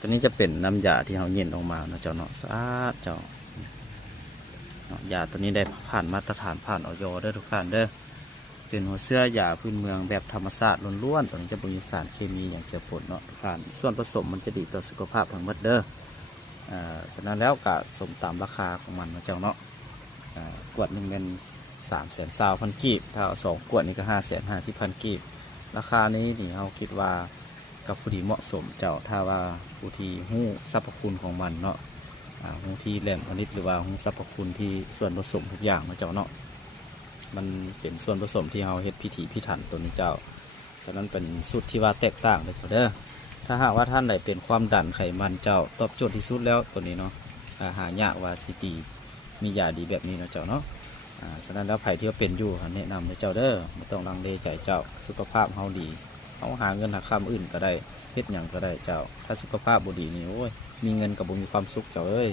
ตัวนี้จะเป็นน้ำยาที่เราเย็นออกมาเนาะเจ้าเนาะสะอาดเจ้า ยาตัวนี้ได้ผ่านมาตรฐานผ่านออยเด้อทุกท่านเด้อเป็นหัวเสื้อยาพื้นเมืองแบบธรรมชาติล้วนๆตัวนี้จะบ่มีสารเคมีอย่างเจือปนเนาะทุกท่านส่วนผสมมันจะดีต่อสุขภาพทั้งหมดเด้อฉะนั้นแล้วก็สมตามราคาของมันนะเจ้าเนาะขวดหนึ่งเป็น320,000 กีบถ้าเอา2 ขวดนี่ก็550,000 กีบราคานี้นี่เราคิดว่ากับผู้ที่เหมาะสมเจ้าถ้าว่าผู้ที่รู้สรรพคุณของมันเนาะหุ้งที่แหล่งผลิตหรือว่าหุ้งสรรพคุณที่ส่วนผสมทุกอย่างมาเจ้าเนาะมันเป็นส่วนผสมที่เราเฮ็ดพิถีพิถันตัวนี้เจ้าฉะนั้นเป็นสูตรที่ว่าแตกต่างเลยเด้อถ้าหากว่าท่านใดเป็นความดันไขมันเจ้าตอบโจทย์ที่สุดแล้วตัวนี้เนาะหายากว่าสิตีมียาดีแบบนี้นะเจ้าเนาะฉะนั้นแล้วไผ่ที่ว่าเป็นอยู่แนะนำเลยเจ้าเด้อไม่ต้องลังเลใจเจ้าสุขภาพเราดีเขาหาเงินหาคำอื่นก็ได้เฮ็ดอย่างก็ได้เจ้าถ้าสุขภาพบ่ดีนี่โอ้ยมีเงินกับบ่มีความสุขเจ้าเอ้ย